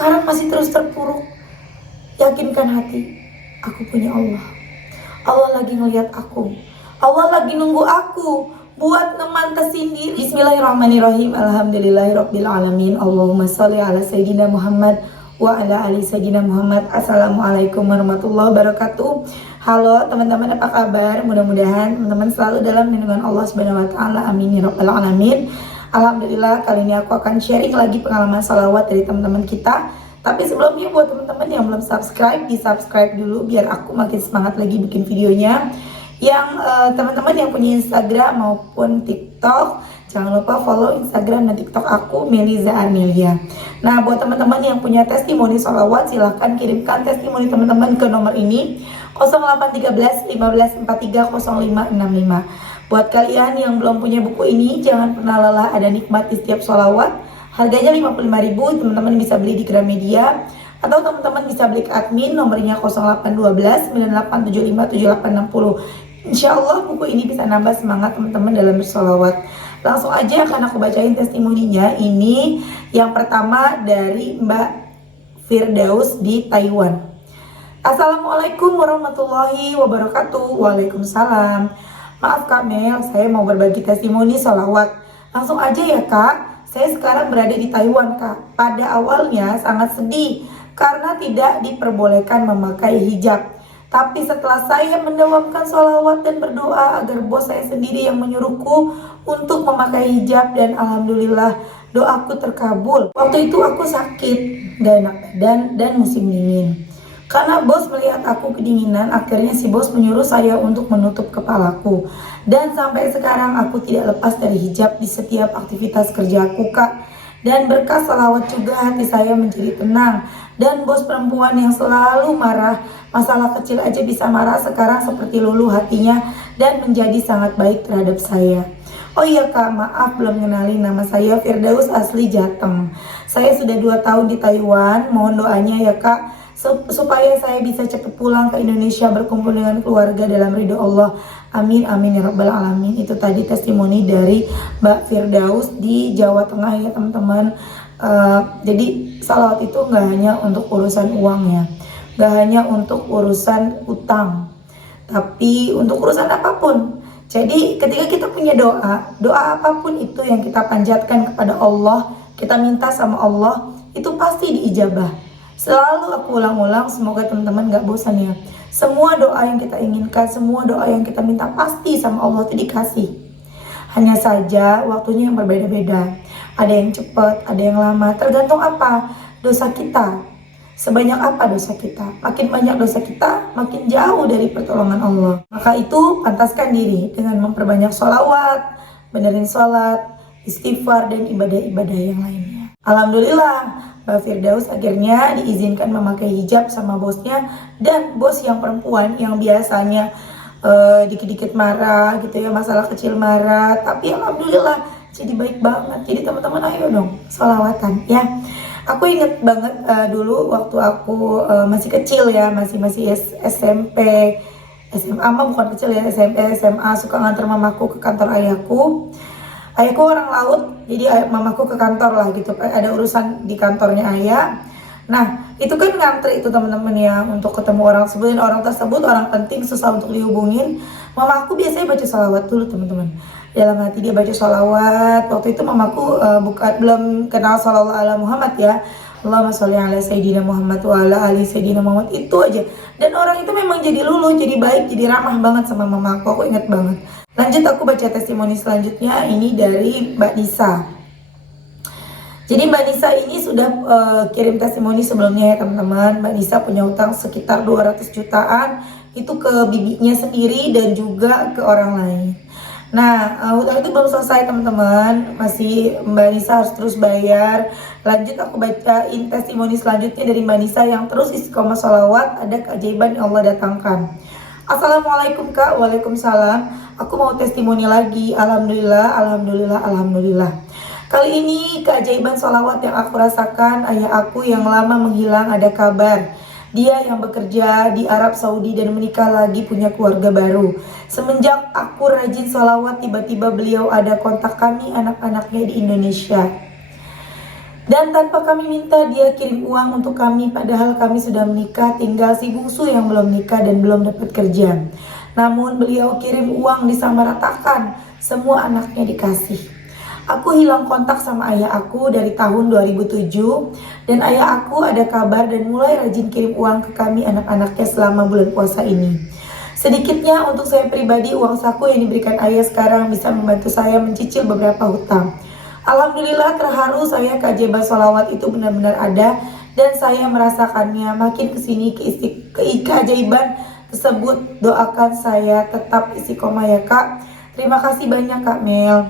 sekarang masih terus terpuruk. Yakinkan hati, aku punya Allah. Allah lagi ngeliat aku. Allah lagi nunggu aku buat ngemantesin diri. Bismillahirrahmanirrahim. Alhamdulillahirabbil alamin. Allahumma sholli ala sayyidina Muhammad wa ala ali sayyidina Muhammad. Assalamualaikum warahmatullahi wabarakatuh. Halo teman-teman, apa kabar? Mudah-mudahan teman-teman selalu dalam lindungan Allah Subhanahu wa taala. Amin ya rabbal alamin. Alhamdulillah, kali ini aku akan sharing lagi pengalaman salawat dari teman-teman kita. Tapi sebelumnya buat teman-teman yang belum subscribe, di subscribe dulu biar aku makin semangat lagi bikin videonya. Yang teman-teman yang punya Instagram maupun TikTok, jangan lupa follow Instagram dan TikTok aku, Meliza Amelia. Nah, buat teman-teman yang punya testimoni sholawat, silahkan kirimkan testimoni teman-teman ke nomor ini 0813 15 43 0565. Buat kalian yang belum punya buku ini, jangan pernah lelah ada nikmat di setiap sholawat. Harganya 55.000, teman-teman bisa beli di Gramedia atau teman-teman bisa beli ke admin, nomornya 0812 9875 7860. Insya Allah buku ini bisa nambah semangat teman-teman dalam bersolawat. Langsung aja akan aku bacain testimoninya. Ini yang pertama dari Mbak Firdaus di Taiwan. Assalamualaikum warahmatullahi wabarakatuh. Waalaikumsalam. Maaf Kak Mel, saya mau berbagi testimoni sholawat. Langsung aja ya Kak, saya sekarang berada di Taiwan Kak. Pada awalnya sangat sedih karena tidak diperbolehkan memakai hijab. Tapi setelah saya mendawamkan sholawat dan berdoa agar bos saya sendiri yang menyuruhku untuk memakai hijab, dan alhamdulillah doaku terkabul. Waktu itu aku sakit, gak enak badan dan musim dingin. Karena bos melihat aku kedinginan, akhirnya si bos menyuruh saya untuk menutup kepalaku. Dan sampai sekarang aku tidak lepas dari hijab di setiap aktivitas kerjaku Kak. Dan berkat salawat juga hati saya menjadi tenang. Dan bos perempuan yang selalu marah, masalah kecil aja bisa marah, sekarang seperti luluh hatinya dan menjadi sangat baik terhadap saya. Oh iya Kak, maaf belum kenalin, nama saya Firdaus asli Jateng. Saya sudah 2 tahun di Taiwan, mohon doanya ya Kak supaya saya bisa cepat pulang ke Indonesia berkumpul dengan keluarga dalam ridho Allah. Amin amin ya rabbal alamin. Itu tadi testimoni dari Mbak Firdaus di Jawa Tengah ya teman-teman. Jadi salawat itu nggak hanya untuk urusan uang ya, nggak hanya untuk urusan utang, tapi untuk urusan apapun. Jadi ketika kita punya doa apapun itu yang kita panjatkan kepada Allah, kita minta sama Allah, itu pasti diijabah. Selalu aku ulang-ulang, semoga teman-teman gak bosan ya. Semua doa yang kita inginkan, semua doa yang kita minta pasti sama Allah itu dikasih. Hanya saja waktunya yang berbeda-beda. Ada yang cepat, ada yang lama, tergantung apa dosa kita. Sebanyak apa dosa kita. Makin banyak dosa kita, makin jauh dari pertolongan Allah. Maka itu pantaskan diri dengan memperbanyak sholawat, benerin sholat, istighfar, dan ibadah-ibadah yang lainnya. Alhamdulillah, Mbak Firdaus akhirnya diizinkan memakai hijab sama bosnya. Dan bos yang perempuan yang biasanya dikit-dikit marah gitu ya, masalah kecil marah, tapi alhamdulillah jadi baik banget. Jadi teman-teman ayo dong sholawatan ya. Aku inget banget dulu waktu aku masih kecil ya, masih SMP, SMA mah bukan kecil ya, SMP, SMA, suka nganter mamaku ke kantor ayahku. Ayahku orang laut, jadi mamaku ke kantor lah gitu, ada urusan di kantornya ayah. Nah itu kan ngantri itu teman-teman ya, untuk ketemu orang tersebut orang penting, susah untuk dihubungin. Mamaku biasanya baca sholawat dulu teman-teman. Dalam hati dia baca sholawat. Waktu itu mamaku belum kenal sholawat ala Muhammad ya, Allahumma sholli ala sayyidina Muhammad wa ala ali sayyidina Muhammad, itu aja. Dan orang itu memang jadi luluh, jadi baik, jadi ramah banget sama mamaku, aku inget banget. Lanjut aku baca testimoni selanjutnya, ini dari Mbak Nisa. Jadi Mbak Nisa ini sudah kirim testimoni sebelumnya ya teman-teman. Mbak Nisa punya utang sekitar 200 jutaan, itu ke bibinya sendiri dan juga ke orang lain. Nah utang itu belum selesai teman-teman, masih Mbak Nisa harus terus bayar. Lanjut aku bacain testimoni selanjutnya dari Mbak Nisa yang terus istiqomah sholawat, ada keajaiban yang Allah datangkan. Assalamualaikum Kak. Waalaikumsalam. Aku mau testimoni lagi. Alhamdulillah, alhamdulillah, alhamdulillah. Kali ini keajaiban sholawat yang aku rasakan, ayah aku yang lama menghilang ada kabar. Dia yang bekerja di Arab Saudi dan menikah lagi, punya keluarga baru. Semenjak aku rajin sholawat, tiba-tiba beliau ada kontak kami anak-anaknya di Indonesia. Dan tanpa kami minta dia kirim uang untuk kami, padahal kami sudah menikah, tinggal si bungsu yang belum nikah dan belum dapat kerja. Namun beliau kirim uang disamaratakan, semua anaknya dikasih. Aku hilang kontak sama ayah aku dari tahun 2007 dan ayah aku ada kabar dan mulai rajin kirim uang ke kami anak-anaknya selama bulan puasa ini. Sedikitnya untuk saya pribadi, uang saku yang diberikan ayah sekarang bisa membantu saya mencicil beberapa hutang. Alhamdulillah, terharu saya keajaiban sholawat itu benar-benar ada dan saya merasakannya. Makin kesini keajaiban tersebut, doakan saya tetap istiqomah ya Kak. Terima kasih banyak Kak Mel.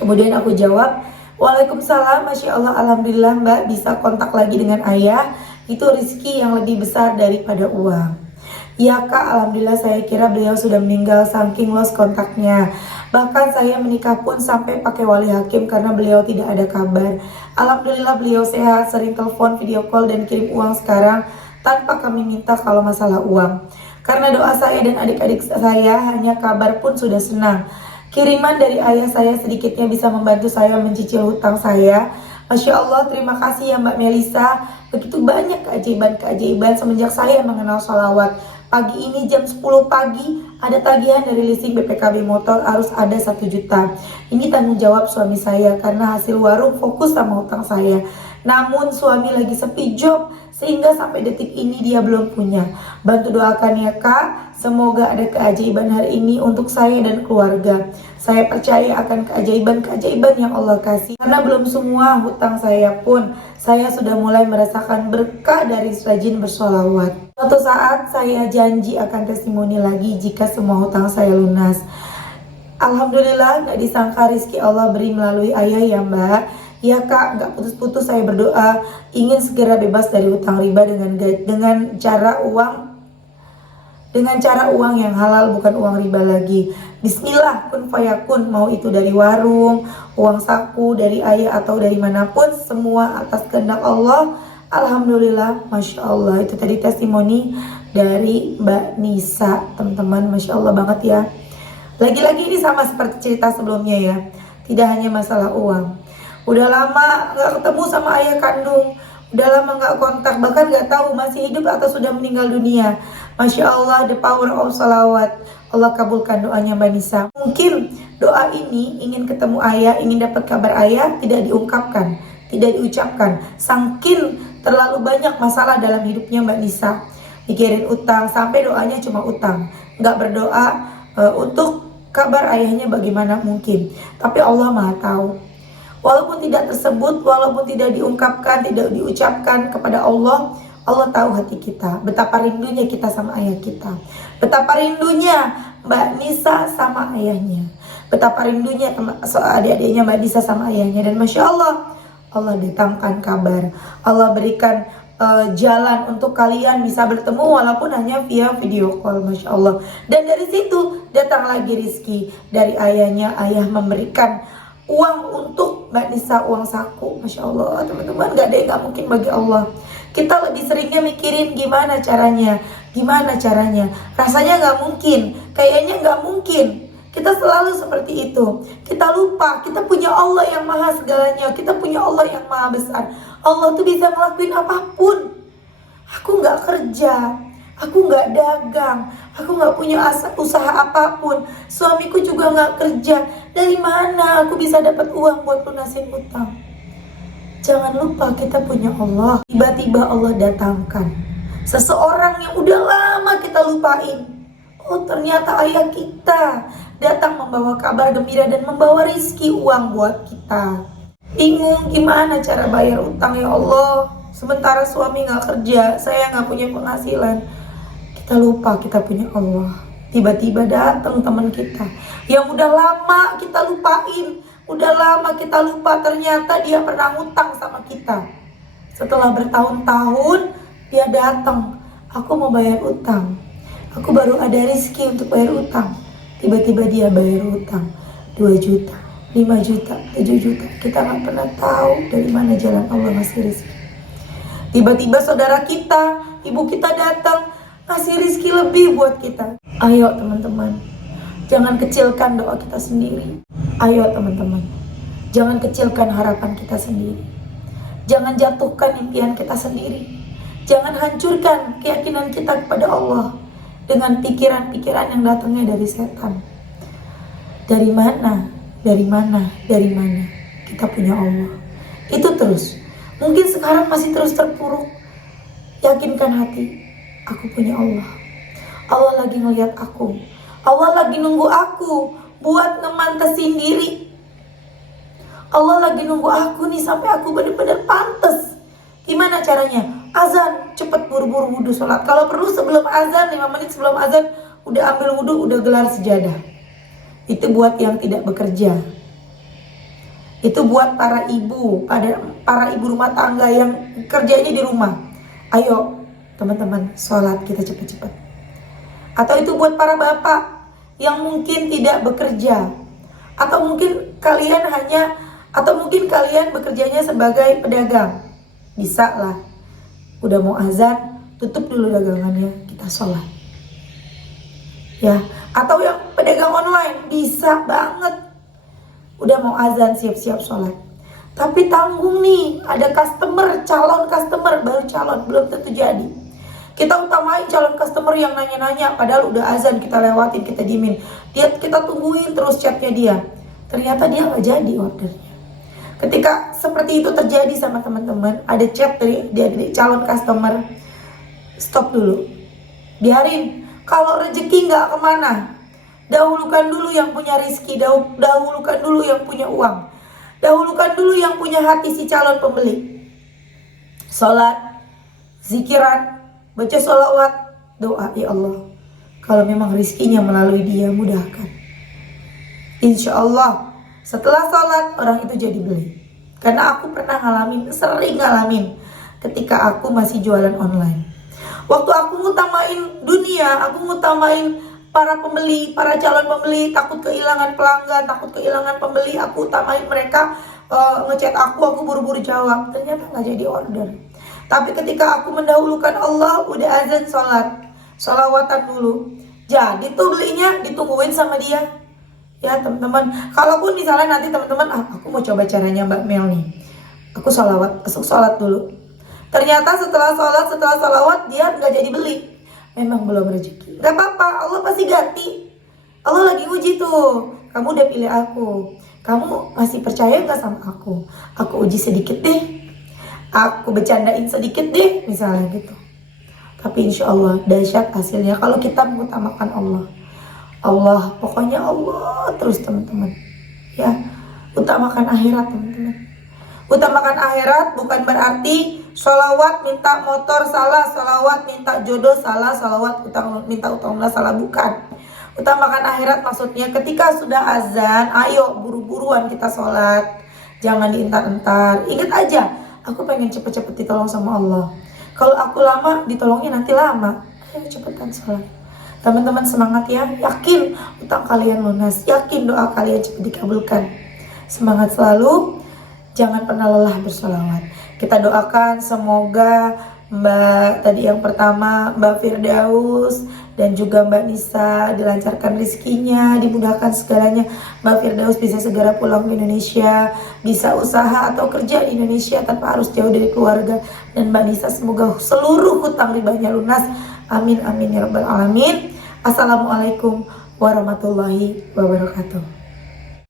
Kemudian aku jawab, Waalaikumsalam, Masya Allah, Alhamdulillah Mbak bisa kontak lagi dengan ayah. Itu rezeki yang lebih besar daripada uang. Ya Kak, Alhamdulillah saya kira beliau sudah meninggal saking lost kontaknya. Bahkan saya menikah pun sampai pakai wali hakim karena beliau tidak ada kabar. Alhamdulillah beliau sehat, sering telepon, video call dan kirim uang sekarang tanpa kami minta kalau masalah uang. Karena doa saya dan adik-adik saya, hanya kabar pun sudah senang. Kiriman dari ayah saya sedikitnya bisa membantu saya mencicil hutang saya. Masya Allah, terima kasih ya Mbak Melisa. Begitu banyak keajaiban-keajaiban semenjak saya mengenal sholawat. Pagi ini jam 10 pagi ada tagihan dari leasing BPKB motor harus ada 1 juta. Ini tanggung jawab suami saya karena hasil warung fokus sama hutang saya. Namun suami lagi sepi job sehingga sampai detik ini dia belum punya. Bantu doakan ya Kak, semoga ada keajaiban hari ini untuk saya dan keluarga. Saya percaya akan keajaiban-keajaiban yang Allah kasih. Karena belum semua hutang saya pun, saya sudah mulai merasakan berkah dari rajin bersolawat. Suatu saat saya janji akan testimoni lagi jika semua hutang saya lunas. Alhamdulillah, gak disangka rezeki Allah beri melalui ayah ya Mbak. Ya Kak, gak putus-putus saya berdoa ingin segera bebas dari hutang riba dengan cara uang yang halal, bukan uang riba lagi. Bismillah, kun fayakun, mau itu dari warung, uang saku, dari ayah atau dari manapun, semua atas kehendak Allah. Alhamdulillah, Masya Allah. Itu tadi testimoni dari Mbak Nisa, teman-teman. Masya Allah banget ya. Lagi-lagi ini sama seperti cerita sebelumnya ya, tidak hanya masalah uang. Udah lama gak ketemu sama ayah kandung, udah lama gak kontak, bahkan gak tahu masih hidup atau sudah meninggal dunia. Masya Allah, the power of salawat. Allah kabulkan doanya Mbak Nisa. Mungkin doa ini ingin ketemu ayah, ingin dapat kabar ayah, tidak diungkapkan, tidak diucapkan. Saking terlalu banyak masalah dalam hidupnya Mbak Nisa, mikirin utang, sampai doanya cuma utang, gak berdoa untuk kabar ayahnya bagaimana mungkin. Tapi Allah Maha tahu. Walaupun tidak tersebut, walaupun tidak diungkapkan, tidak diucapkan kepada Allah, Allah tahu hati kita. Betapa rindunya kita sama ayah kita. Betapa rindunya Mbak Nisa sama ayahnya. Betapa rindunya adik-adiknya Mbak Nisa sama ayahnya. Dan Masya Allah, Allah datangkan kabar. Allah berikan jalan untuk kalian bisa bertemu walaupun hanya via video call. Masya Allah. Dan dari situ datang lagi rizki dari ayahnya. Ayah memberikan uang untuk Mbak Nisa, uang saku. Masya Allah, teman-teman, gak ada yang gak mungkin bagi Allah. Kita lebih seringnya mikirin gimana caranya, rasanya gak mungkin, kayaknya gak mungkin. Kita selalu seperti itu. Kita lupa, kita punya Allah yang maha segalanya, kita punya Allah yang maha besar. Allah tuh bisa ngelakuin apapun. Aku gak kerja, aku gak dagang, aku gak punya usaha apapun, suamiku juga gak kerja. Dari mana aku bisa dapat uang buat lunasin utang? Jangan lupa kita punya Allah. Tiba-tiba Allah datangkan seseorang yang udah lama kita lupain. Oh, ternyata ayah kita datang membawa kabar gembira dan membawa rizki uang buat kita. Bingung gimana cara bayar utang ya Allah. Sementara suami gak kerja, saya gak punya penghasilan. Kita lupa kita punya Allah. Tiba-tiba datang teman kita yang udah lama kita lupain, udah lama kita lupa, ternyata dia pernah ngutang sama kita. Setelah bertahun-tahun dia datang, aku mau bayar utang, aku baru ada rezeki untuk bayar utang. Tiba-tiba dia bayar utang 2 juta, 5 juta, 7 juta. Kita gak pernah tahu dari mana jalan Allah ngasih rezeki. Tiba-tiba saudara kita, ibu kita datang kasih rizki lebih buat kita. Ayo teman-teman, jangan kecilkan doa kita sendiri. Ayo teman-teman, jangan kecilkan harapan kita sendiri. Jangan jatuhkan impian kita sendiri. Jangan hancurkan keyakinan kita kepada Allah dengan pikiran-pikiran yang datangnya dari setan. Dari mana? Dari mana? Dari mana? Kita punya Allah. Itu terus. Mungkin sekarang masih terus terpuruk. Yakinkan hati, aku punya Allah. Allah lagi ngeliat aku. Allah lagi nunggu aku buat ngemantesin diri. Allah lagi nunggu aku nih sampai aku benar-benar pantas. Gimana caranya? Azan, cepet buru-buru wudhu sholat. Kalau perlu sebelum azan, 5 menit sebelum azan, udah ambil wudhu, udah gelar sejadah. Itu buat yang tidak bekerja. Itu buat para ibu, para ibu rumah tangga yang kerjanya di rumah. Ayo teman-teman, sholat kita cepet-cepet. Atau itu buat para bapak yang mungkin tidak bekerja. Atau mungkin kalian bekerjanya sebagai pedagang. Bisa lah, udah mau azan, tutup dulu dagangannya, kita sholat. Ya, atau yang pedagang online, bisa banget. Udah mau azan, siap-siap sholat. Tapi tanggung nih, ada calon customer, baru calon, belum tentu jadi. Kita utamain calon customer yang nanya-nanya, padahal udah azan, kita lewatin, kita diemin. Kita tungguin terus chatnya dia. Ternyata dia gak jadi ordernya. Ketika seperti itu terjadi sama teman-teman, ada chat dari calon customer, stop dulu. Biarin, kalau rezeki gak kemana, dahulukan dulu yang punya rizki, dahulukan dulu yang punya uang, dahulukan dulu yang punya hati si calon pembeli. Sholat, zikiran, baca sholawat, doa, ya Allah, kalau memang rizkinya melalui dia, mudahkan. Insya Allah setelah sholat orang itu jadi beli. Karena aku pernah sering ngalamin ketika aku masih jualan online. Waktu aku ngutamain dunia, aku ngutamain para pembeli, para calon pembeli, takut kehilangan pelanggan, takut kehilangan pembeli, aku utamain mereka ngechat aku buru-buru jawab. Ternyata gak jadi order. Tapi ketika aku mendahulukan Allah, udah azan sholawatan dulu, jadi tuh belinya ditungguin sama dia. Ya teman-teman, kalaupun misalnya nanti teman-teman, aku mau coba caranya Mbak Mel nih, aku sholat dulu. Ternyata setelah sholawat dia nggak jadi beli, memang belum rezeki. Gak apa-apa, Allah pasti ganti. Allah lagi uji tuh, kamu udah pilih aku, kamu masih percaya nggak sama aku? Aku uji sedikit deh, aku bercandain sedikit deh, misalnya gitu. Tapi insya Allah dahsyat hasilnya kalau kita mengutamakan Allah. Allah, pokoknya Allah terus teman-teman. Ya, utamakan akhirat teman-teman. Utamakan akhirat bukan berarti sholawat minta motor salah, sholawat minta jodoh salah, sholawat minta utang lunas salah, bukan. Utamakan akhirat maksudnya ketika sudah azan, ayo buru-buruan kita sholat. Jangan dientar-entar. Ingat aja, aku pengen cepet-cepet ditolong sama Allah. Kalau aku lama, ditolongnya nanti lama. Ayo cepetan sholat. Teman-teman semangat ya, yakin utang kalian lunas, yakin doa kalian cepat dikabulkan. Semangat selalu, jangan pernah lelah bersolawat. Kita doakan semoga yang pertama Mbak Firdaus dan juga Mbak Nisa dilancarkan rezekinya, dimudahkan segalanya. Mbak Firdaus bisa segera pulang ke Indonesia, bisa usaha atau kerja di Indonesia tanpa harus jauh dari keluarga. Dan Mbak Nisa semoga seluruh hutang ribanya lunas. Amin amin ya rabbal alamin. Assalamualaikum warahmatullahi wabarakatuh.